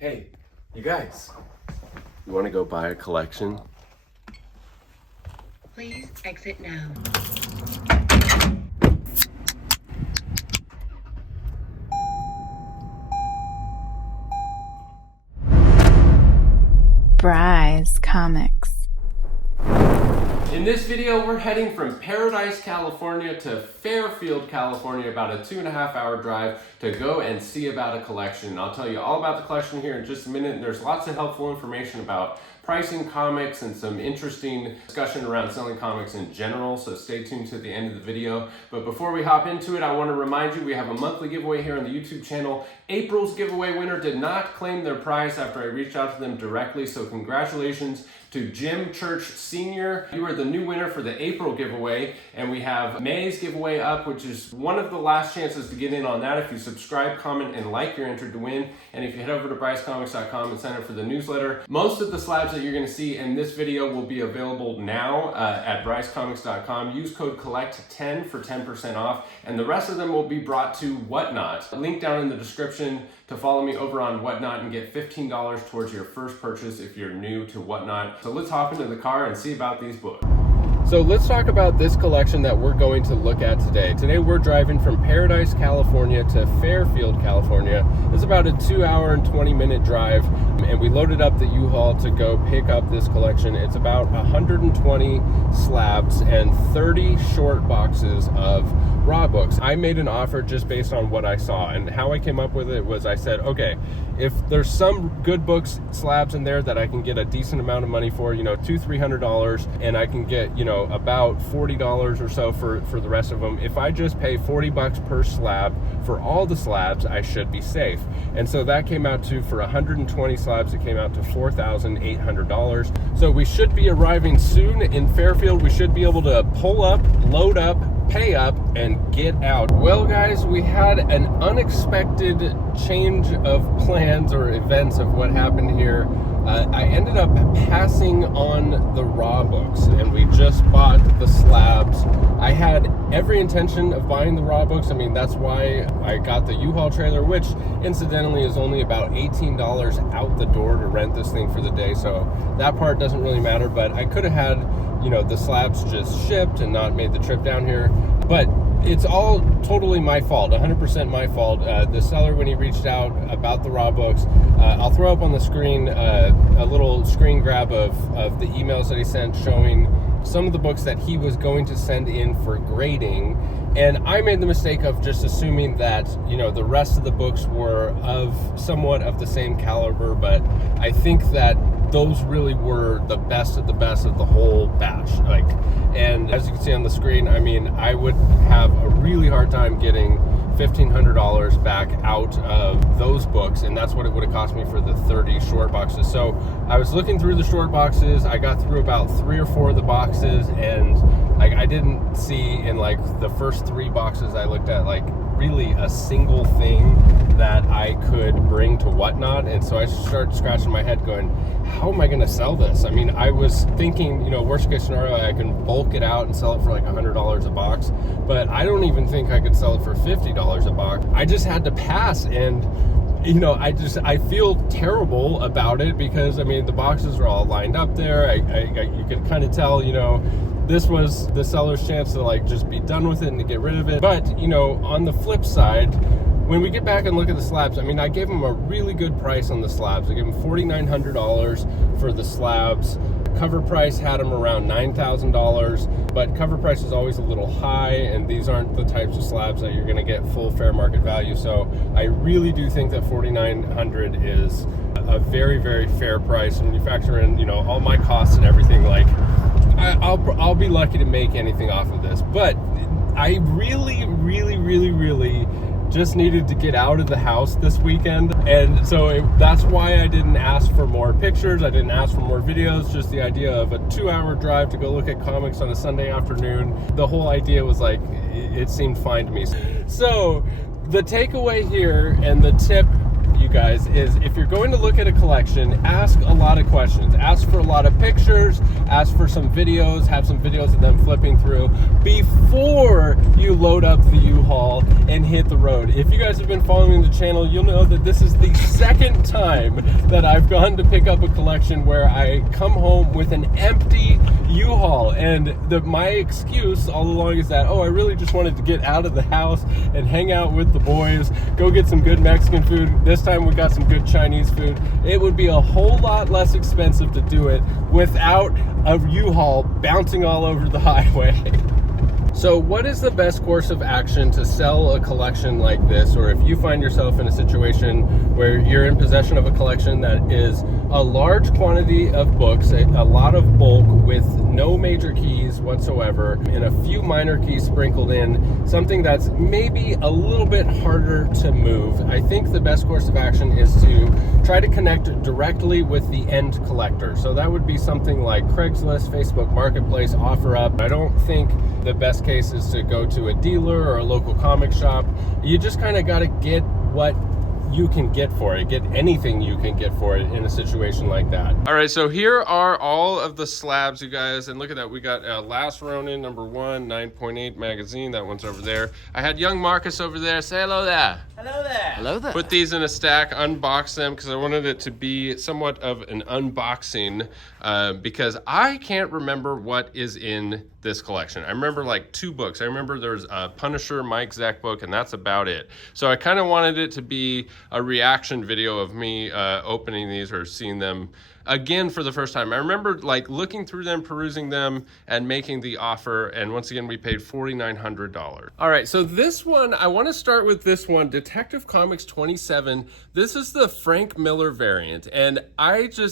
Hey, you guys, you want to go buy a collection? Please exit now. Bry's Comics. In this video, we're heading from Paradise, California to Fairfield, California, about a 2.5-hour drive to go and see about a collection. I'll tell you all about the collection here in just a minute. There's lots of helpful information about pricing comics and some interesting discussion around selling comics in general, so stay tuned to the end of the video. But before we hop into it, I want to remind you we have a monthly giveaway here on the YouTube channel. April's giveaway winner did not claim their prize after I reached out to them directly, so congratulations to Jim Church Sr. You are the new winner for the April giveaway, and we have May's giveaway up, which is one of the last chances to get in on that. If you subscribe, comment, and like, you're entered to win. And if you head over to BryceComics.com and sign up for the newsletter, most of the slabs that you're going to see in this video will be available now at BryceComics.com. Use code COLLECT10 for 10% off, and the rest of them will be brought to Whatnot. Link down in the description to follow me over on Whatnot and get $15 towards your first purchase if you're new to Whatnot. So let's hop into the car and see about these books. So let's talk about this collection that we're going to look at today. Today we're driving from Paradise, California to Fairfield, California. It's about a 2-hour and 20-minute drive, and we loaded up the U-Haul to go pick up this collection. It's about 120 slabs and 30 short boxes of raw books. I made an offer just based on what I saw, and how I came up with it was I said, okay, if there's some good books, slabs in there that I can get a decent amount of money for, $200-300, and I can get, about $40 or so for the rest of them. If I just pay $40 per slab for all the slabs, I should be safe. And so that came out to, for 120 slabs, it came out to $4,800. So we should be arriving soon in Fairfield. We should be able to pull up, load up, pay up, and get out. Well, guys, we had an unexpected change of plans or events of what happened here. I ended up passing on the raw books, and we just bought the slabs. I had every intention of buying the raw books. I mean, that's why I got the U-Haul trailer, which incidentally is only about $18 out the door to rent this thing for the day, so that part doesn't really matter. But I could have had the slabs just shipped and not made the trip down here. But it's all totally my fault, 100% my fault. The seller, when he reached out about the raw books, I'll throw up on the screen a little screen grab of the emails that he sent showing some of the books that he was going to send in for grading. And I made the mistake of just assuming that, the rest of the books were somewhat of the same caliber, but I think that those really were the best of the whole batch. And as you can see on the screen, I mean, I would have a really hard time getting $1,500 back out of those books, and that's what it would have cost me for the 30 short boxes. So I was looking through the short boxes. I got through about 3 or 4 of the boxes, and I didn't see in the first 3 boxes I looked at really a single thing that I could bring to Whatnot. And so I started scratching my head going, how am I going to sell this? I mean, I was thinking, worst case scenario, I can bulk it out and sell it for $100 a box, but I don't even think I could sell it for $50 a box. I just had to pass, and I feel terrible about it because, I mean, the boxes are all lined up there. You can kind of tell, this was the seller's chance to just be done with it and to get rid of it. But, on the flip side, when we get back and look at the slabs, I mean, I gave them a really good price on the slabs. I gave them $4,900 for the slabs. Cover price had them around $9,000, but cover price is always a little high, and these aren't the types of slabs that you're going to get full fair market value. So I really do think that $4,900 is a very, very fair price. And when you factor in, all my costs and everything, I'll be lucky to make anything off of this. But I really, really, really, really just needed to get out of the house this weekend, and so that's why I didn't ask for more pictures. I didn't ask for more videos. Just the idea of a 2-hour drive to go look at comics on a Sunday afternoon, the whole idea was it seemed fine to me. So the takeaway here and the tip you guys, is if you're going to look at a collection, ask a lot of questions. Ask for a lot of pictures, ask for some videos, have some videos of them flipping through before you load up the U-Haul and hit the road. If you guys have been following the channel, you'll know that this is the second time that I've gone to pick up a collection where I come home with an empty U-Haul, and my excuse all along is that, oh, I really just wanted to get out of the house and hang out with the boys, go get some good Mexican food. This time we got some good Chinese food. It would be a whole lot less expensive to do it without a U-Haul bouncing all over the highway. So what is the best course of action to sell a collection like this, or if you find yourself in a situation where you're in possession of a collection that is a large quantity of books, a lot of bulk with no major keys whatsoever, and a few minor keys sprinkled in, something that's maybe a little bit harder to move? I think the best course of action is to try to connect directly with the end collector. So that would be something like Craigslist, Facebook Marketplace, OfferUp. I don't think the best case is to go to a dealer or a local comic shop. You just kind of got to get what you can get for it, get anything you can get for it in a situation like that. All right, so here are all of the slabs, you guys, and look at that. We got Last Ronin #1 9.8 magazine. That one's over there. I had young Marcus over there. Say hello there. Hello there. Hello there. Put these in a stack, unbox them, because I wanted it to be somewhat of an unboxing, because I can't remember what is in this collection. I remember like 2 books. I remember there's a Punisher Mike Zeck book, and that's about it. So I kind of wanted it to be a reaction video of me opening these or seeing them again for the first time. I remember like looking through them, perusing them, and making the offer, and once again we paid $4,900. All right, so this one, I want to start with this one, Detective Comics 27. This is the Frank Miller variant, and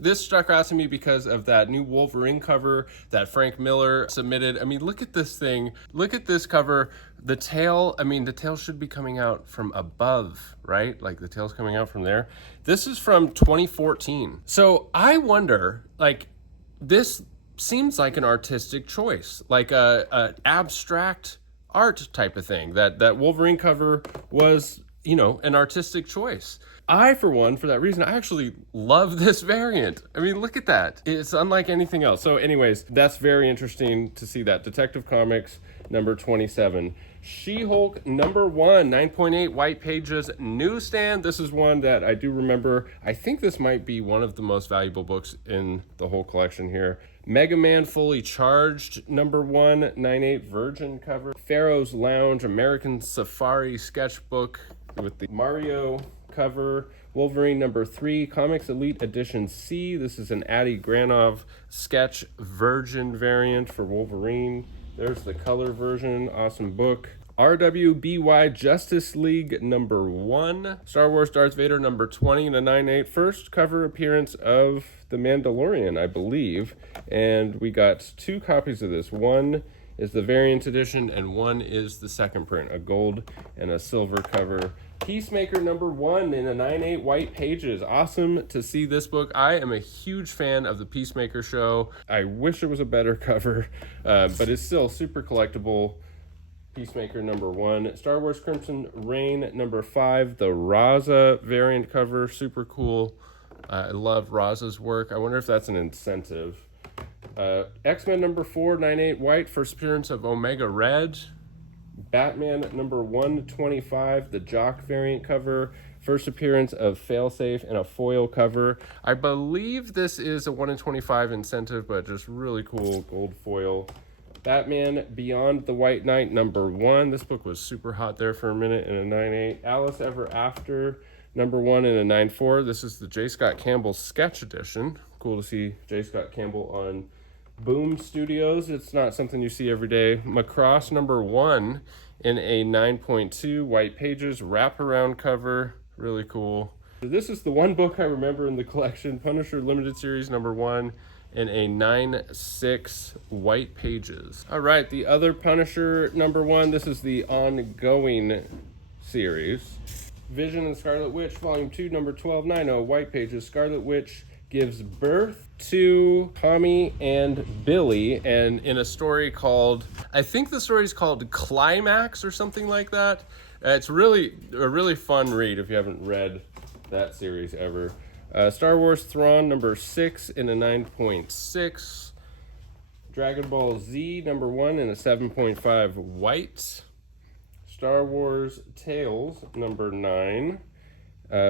this struck out to me because of that new Wolverine cover that Frank Miller submitted. I mean, look at this thing. Look at this cover. The tail, I mean, the tail should be coming out from above, right? Like the tail's coming out from there. This is from 2014. So I wonder, like, this seems like an artistic choice, like a abstract art type of thing. That Wolverine cover was, you know, an artistic choice. I, for one, for that reason, I actually love this variant. I mean, look at that. It's unlike anything else. So anyways, that's very interesting to see that. Detective Comics number 27. She-Hulk #1, 9.8 white pages, newsstand. This is one that I do remember. I think this might be one of the most valuable books in the whole collection here. Mega Man Fully Charged #1, 9.8 virgin cover. Pharaoh's Lounge, American Safari sketchbook with the Mario cover. Wolverine #3, Comics Elite Edition C. This is an Adi Granov sketch virgin variant for Wolverine. There's the color version, awesome book. RWBY Justice League #1. Star Wars Darth Vader #20 in a 9.8. First cover appearance of The Mandalorian, I believe. And we got 2 copies of this. One is the variant edition, and one is the second print, a gold and a silver cover. Peacemaker #1 in a 9.8 white pages. Awesome to see this book. I am a huge fan of the Peacemaker show. I wish it was a better cover, but it's still super collectible. Peacemaker #1. Star Wars Crimson Reign #5. The Raza variant cover, super cool. I love Raza's work. I wonder if that's an incentive. X-Men #4, 9.8 white, first appearance of Omega Red. Batman #125, the Jock variant cover, first appearance of Failsafe in a foil cover. I believe this is a 1 in 25 incentive, but just really cool gold foil. Batman Beyond the White Knight #1. This book was super hot there for a minute in a 9.8. Alice Ever After #1 in a 9.4. This is the J. Scott Campbell sketch edition. Cool to see J. Scott Campbell on Boom Studios. It's not something you see every day. Macross #1 in a 9.2 white pages wraparound cover. Really cool. This is the one book I remember in the collection. Punisher Limited Series #1 in a 9.6 white pages. All right, the other Punisher #1. This is the ongoing series. Vision and Scarlet Witch Volume 2 #12, 9.0 white pages. Scarlet Witch gives birth to Tommy and Billy, and in a story called, I think the story is called Climax or something like that. It's really a really fun read if you haven't read that series ever. Star Wars Thrawn number 6 in a 9.6. Dragon Ball Z number 1 in a 7.5 white. Star Wars Tales number 9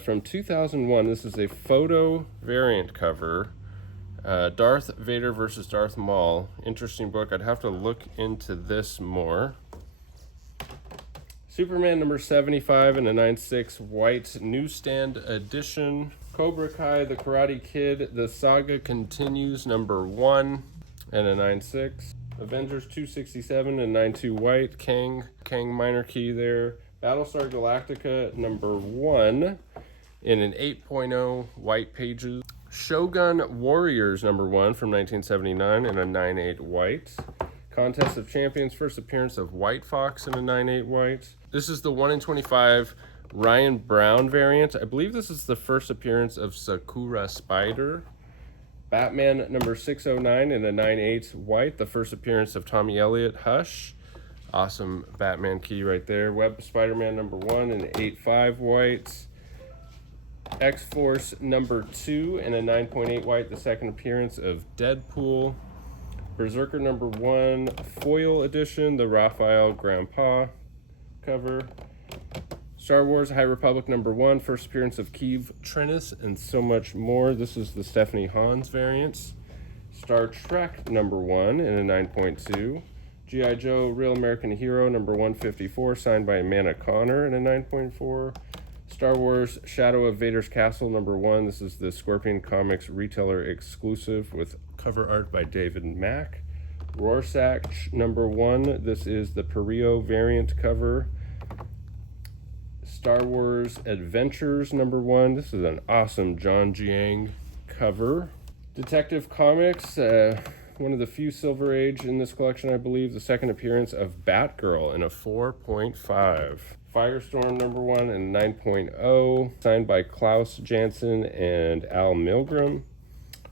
from 2001. This is a photo variant cover. Darth Vader versus Darth Maul. Interesting book. I'd have to look into this more. Superman number 75 in a 9.6 white newsstand edition. Cobra Kai, The Karate Kid, The Saga Continues number 1 and a 9.6. Avengers 267 and 9.2 white. Kang minor key there. Battlestar Galactica number 1 in an 8.0 white pages. Shogun Warriors number 1 from 1979 in a 9.8 white. Contest of Champions, first appearance of White Fox in a 9.8 white. This is the 1 in 25 Ryan Brown variant. I believe this is the first appearance of Sakura Spider. Batman number 609 in a 9.8 white, the first appearance of Tommy Elliott, Hush. Awesome Batman key right there. Web Spider-Man number 1 in an 8.5 white. X-Force number 2 in a 9.8 white, the second appearance of Deadpool. Berserker number 1 foil edition, the Raphael Grandpa cover. Star Wars High Republic number 1, first appearance of Keeve Trennis, and so much more. This is the Stephanie Hans variant. Star Trek number 1 in a 9.2. G.I. Joe Real American Hero number 154, signed by Amanda Connor in a 9.4. Star Wars Shadow of Vader's Castle number 1. This is the Scorpion Comics retailer exclusive with cover art by David Mack. Rorschach number 1. This is the Perio variant cover. Star Wars Adventures number 1. This is an awesome John Jiang cover. Detective Comics, one of the few Silver Age in this collection, I believe. The second appearance of Batgirl in a 4.5. Firestorm number 1 and 9.0, signed by Klaus Janson and Al Milgram.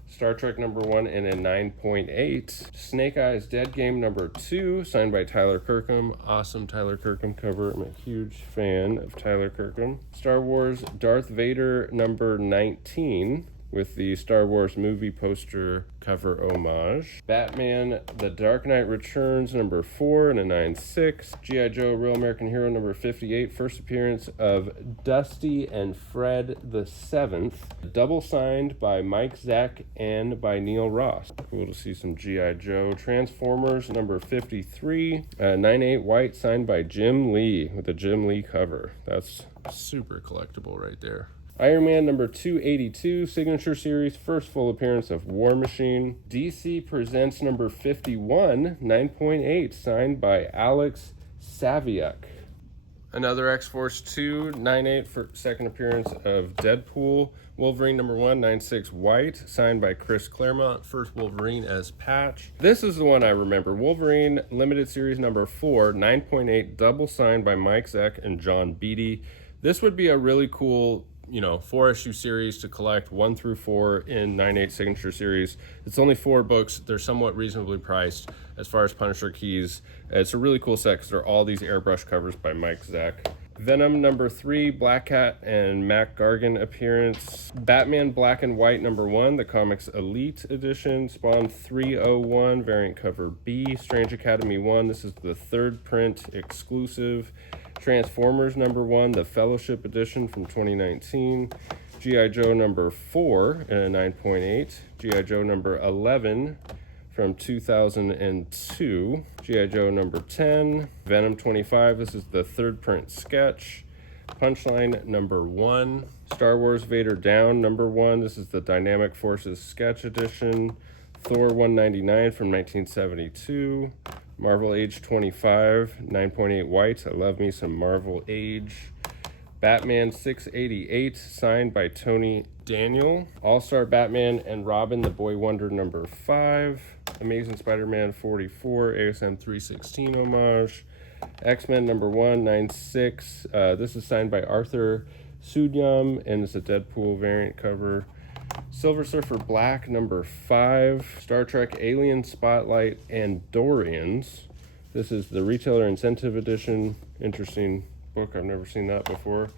Star Trek number 1 in a 9.8. Snake Eyes Dead Game number 2, signed by Tyler Kirkham. Awesome Tyler Kirkham cover. I'm a huge fan of Tyler Kirkham. Star Wars Darth Vader number 19, with the Star Wars movie poster cover homage. Batman The Dark Knight Returns number 4 in a 9.6. G.I. Joe Real American Hero number 58, first appearance of Dusty and Fred the 7th. Double signed by Mike Zeck and by Neil Ross. Cool to see some G.I. Joe. Transformers number 53, 9.8 white, signed by Jim Lee with a Jim Lee cover. That's super collectible right there. Iron Man number 282, Signature Series, first full appearance of War Machine. DC Presents number 51, 9.8, signed by Alex Saviuk. Another X-Force 2, 9.8 for second appearance of Deadpool. Wolverine number 1, 9.6 white, signed by Chris Claremont, first Wolverine as Patch. This is the one I remember. Wolverine Limited Series number 4, 9.8, double signed by Mike Zeck and John Beatty. This would be a really cool 4-issue series to collect 1 through 4 in 9.8 Signature Series. It's only 4 books. They're somewhat reasonably priced as far as Punisher keys. It's a really cool set because they're all these airbrush covers by Mike Zeck. Venom number 3, Black Cat and Mac Gargan appearance. Batman Black and White number 1, the Comics Elite Edition. Spawn 301, variant cover B. Strange Academy 1, this is the third print exclusive. Transformers number 1, the Fellowship Edition from 2019. G.I. Joe number 4 in a 9.8. G.I. Joe number 11 from 2002. G.I. Joe number 10. Venom 25, this is the third print sketch. Punchline number 1. Star Wars Vader Down number 1, this is the Dynamic Forces sketch edition. Thor 199 from 1972. Marvel Age 25, 9.8 white. I love me some Marvel Age. Batman 688, signed by Tony Daniel. All-Star Batman and Robin, the Boy Wonder number 5. Amazing Spider-Man 44, ASM 316 homage. X-Men number 1, 9.6. This is signed by Arthur Sudyam, and it's a Deadpool variant cover. Silver Surfer Black number 5. Star Trek Alien Spotlight and Dorians. This is the Retailer Incentive Edition. Interesting book, I've never seen that before.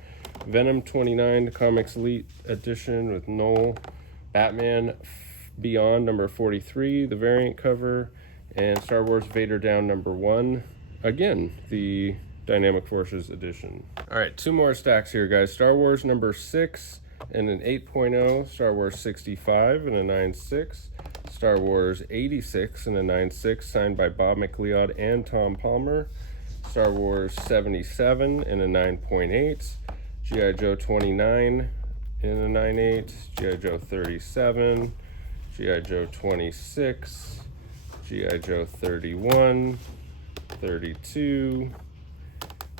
Venom 29 Comics Elite Edition with Noel. Batman Beyond number 43, the variant cover. And Star Wars Vader Down number 1. Again, the Dynamic Forces edition. All right, 2 more stacks here, guys. Star Wars number 6 and an 8.0. Star Wars 65 and a 9.6. Star Wars 86 and a 9.6, signed by Bob McLeod and Tom Palmer. Star Wars 77 and a 9.8. G.I. Joe 29 and a 9.8. G.I. Joe 37. G.I. Joe 26. G.I. Joe 31. 32.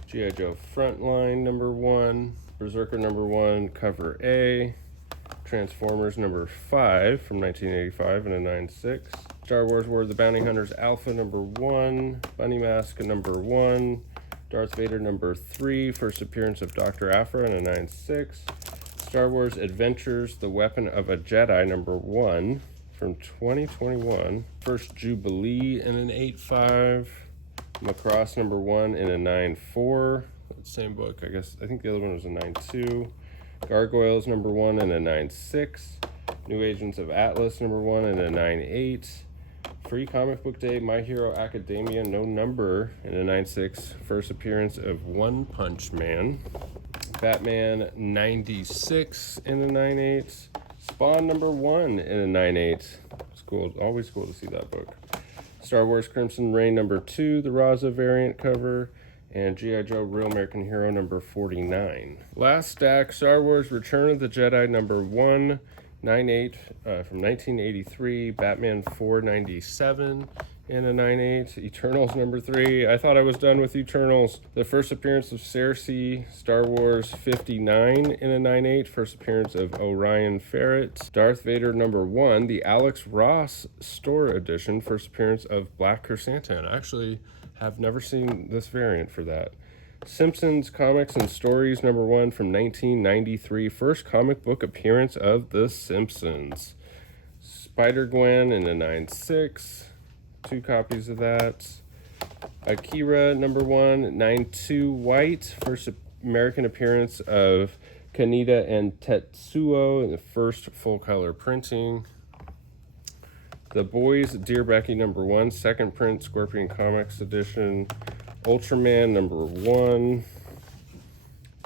G.I. Joe Frontline number 1. Berserker number 1, cover A. Transformers number 5 from 1985 and a 9.6. Star Wars War of the Bounty Hunters Alpha number 1. Bunny Mask number 1. Darth Vader number 3, first appearance of Dr. Aphra and a 9.6. Star Wars Adventures, The Weapon of a Jedi number 1 from 2021. First Jubilee in an 8.5. Macross number 1 in a 9.4. Same book, I guess. I think the other one was a 9.2. Gargoyles number 1 and a 9.6. New Agents of Atlas number 1 and a 9.8. Free Comic Book Day, My Hero Academia, no number in a 9.6. First appearance of One Punch Man. Batman 96 in a 9.8. Spawn number 1 in a 9.8. It's cool, always cool to see that book. Star Wars Crimson Reign number 2, the Raza variant cover. And G.I. Joe Real American Hero number 49. Last stack, Star Wars Return of the Jedi number 1, 9.8 from 1983. Batman 497 in a 9.8. Eternals number 3. I thought I was done with Eternals. The first appearance of Cersei. Star Wars 59 in a 9.8. First appearance of Orion Ferret. Darth Vader number 1, the Alex Ross Store Edition. First appearance of Black Chrysanthemum. Actually, have never seen this variant for that. Simpsons Comics and Stories number 1 from 1993. First comic book appearance of The Simpsons. Spider-Gwen in a 9.6. 2 copies of that. Akira number 1, 9.2 white. First American appearance of Kaneda and Tetsuo in the first full color printing. The Boys, Dear Becky number 1, second print, Scorpion Comics edition. Ultraman number 1.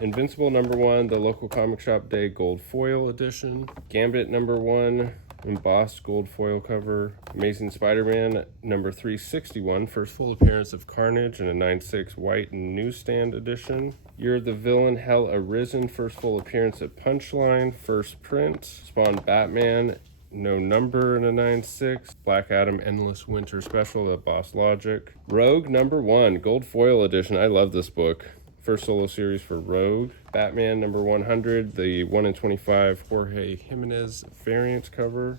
Invincible number 1, the Local Comic Shop Day gold foil edition. Gambit number 1, embossed gold foil cover. Amazing Spider-Man number 361, first full appearance of Carnage in a 9.6 white newsstand edition. You're the Villain, Hell Arisen, first full appearance of Punchline, first print. Spawn Batman, no number in a 9.6. Black Adam Endless Winter Special, the Boss Logic. Rogue number 1, gold foil edition. I love this book. First solo series for Rogue. Batman number 100, the 1 in 25 Jorge Jimenez variant cover.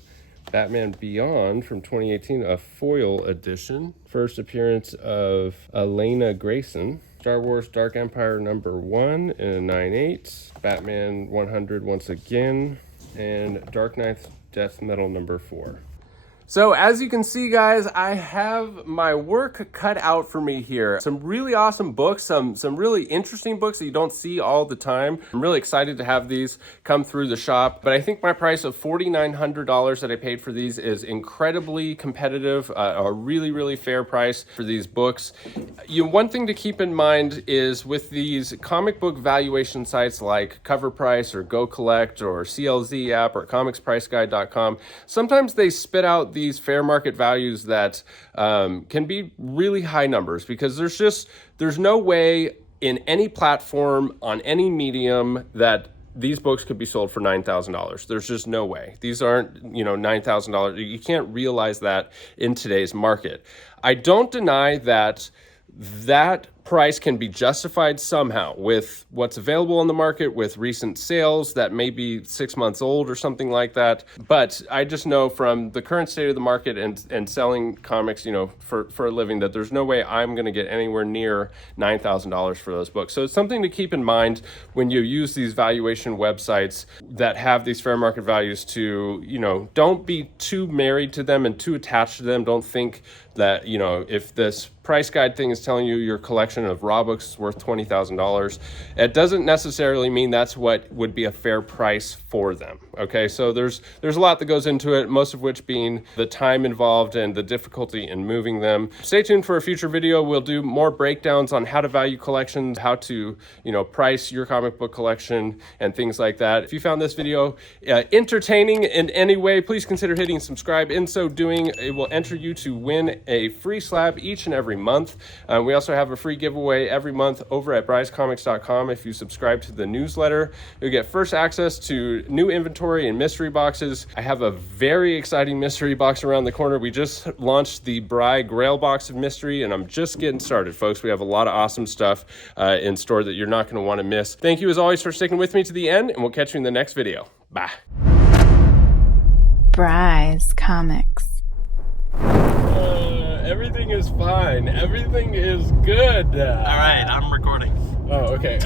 Batman Beyond from 2018, a foil edition. First appearance of Elena Grayson. Star Wars Dark Empire number 1 in a 9.8. Batman 100 once again. And Dark Knight's Death Metal number 4. So as you can see, guys, I have my work cut out for me here. Some really awesome books, some really interesting books that you don't see all the time. I'm really excited to have these come through the shop, but I think my price of $4,900 that I paid for these is incredibly competitive, a really, really fair price for these books. One thing to keep in mind is with these comic book valuation sites like Cover Price or Go Collect or CLZ app or comicspriceguide.com, sometimes they spit out these fair market values that can be really high numbers, because there's no way in any platform on any medium that these books could be sold for $9,000. There's just no way. These aren't, $9,000. You can't realize that in today's market. I don't deny that price can be justified somehow with what's available on the market, with recent sales that may be 6 months old or something like that. But I just know from the current state of the market and selling comics, for a living, that there's no way I'm going to get anywhere near $9,000 for those books. So it's something to keep in mind when you use these valuation websites that have these fair market values to, don't be too married to them and too attached to them. Don't think that, if this price guide thing is telling you your collection of raw books is worth $20,000. It doesn't necessarily mean that's what would be a fair price for them. Okay, so there's a lot that goes into it, most of which being the time involved and the difficulty in moving them. Stay tuned for a future video. We'll do more breakdowns on how to value collections, how to, price your comic book collection and things like that. If you found this video entertaining in any way, please consider hitting subscribe. In so doing, it will enter you to win a free slab each and every month. We also have a free giveaway every month over at brycecomics.com. If you subscribe to the newsletter, you'll get first access to new inventory and mystery boxes. I have a very exciting mystery box around the corner. We just launched the Bry Grail box of mystery, and I'm just getting started, folks. We have a lot of awesome stuff in store that you're not going to want to miss. Thank you as always for sticking with me to the end, and we'll catch you in the next video. Bye. Bryce Comics. Everything is fine. Everything is good. All right, I'm recording. Oh, okay.